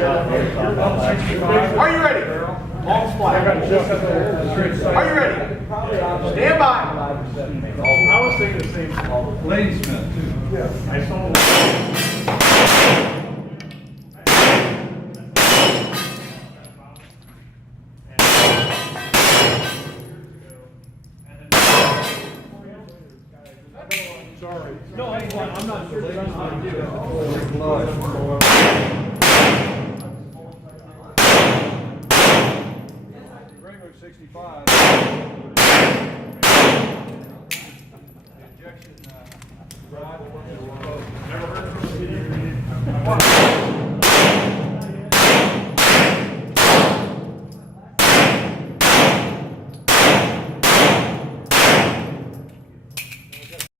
Are you ready? Long splash. Are you ready? Stand by. I was thinking the same. Ladysmith, too. I saw. Sorry. No, I'm not sure. Regular 65. Injection rod. Never heard of it.